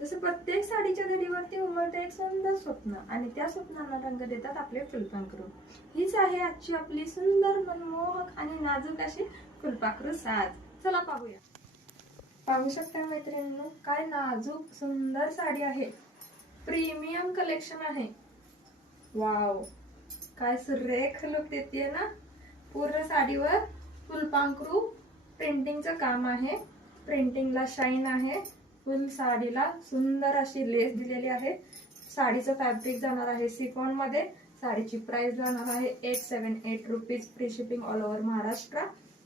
जसं प्रत्येक साडीच्या धडीवरती उमलतं एक सुंदर स्वप्न आणि त्या स्वप्नांना रंग देतात आपले फुलपाखरू. हीच आहे आजची आपली सुंदर, मनमोहक आणि नाजूक अशी फुलपाखरू साज. चला पाहूया. पाहू शकता मैत्रिणींनो, काय नाजूक सुंदर साडी आहे. प्रीमियम कलेक्शन आहे. वाव, काय सुरेख लुक देते ना. पूर्ण साडीवर फुलपाखरू प्रिंटिंगचं काम आहे. प्रिंटिंगला शाईन आहे. फुल साडीला सुंदर अशी लेस दिलेली आहे. साडीचं फॅब्रिक जाणार आहे सिफॉन मध्ये. साडीची प्राइस जाणार आहे 878 rupees, free shipping all over Maharashtra.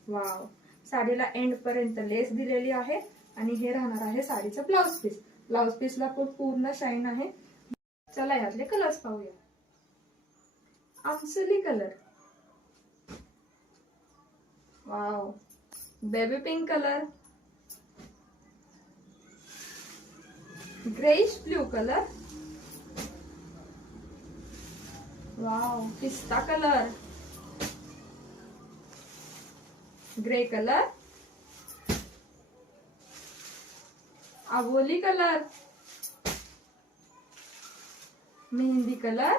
Wow, साडीला एंड पर्यंत लेस दिलेली आहे आणि हे राहणार आहे साडीचं ब्लाउज पीस. ब्लाउज पीसला पूर्ण शाईन आहे. चला यातले कलर्स पाहूया. आमसुली colour, wow, baby pink colour, greyish blue colour, wow, पिस्ता कलर, ग्रे कलर, अबोली कलर, मेहंदी कलर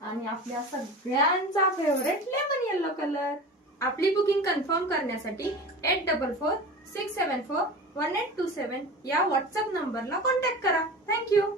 आणि आपल्या सगळ्यांचा फेवरेट लेमन येलो कलर. आपली बुकिंग कन्फर्म करण्यासाठी 8446741827 या व्हॉट्सअप नंबरला कॉन्टॅक्ट करा. थँक्यू.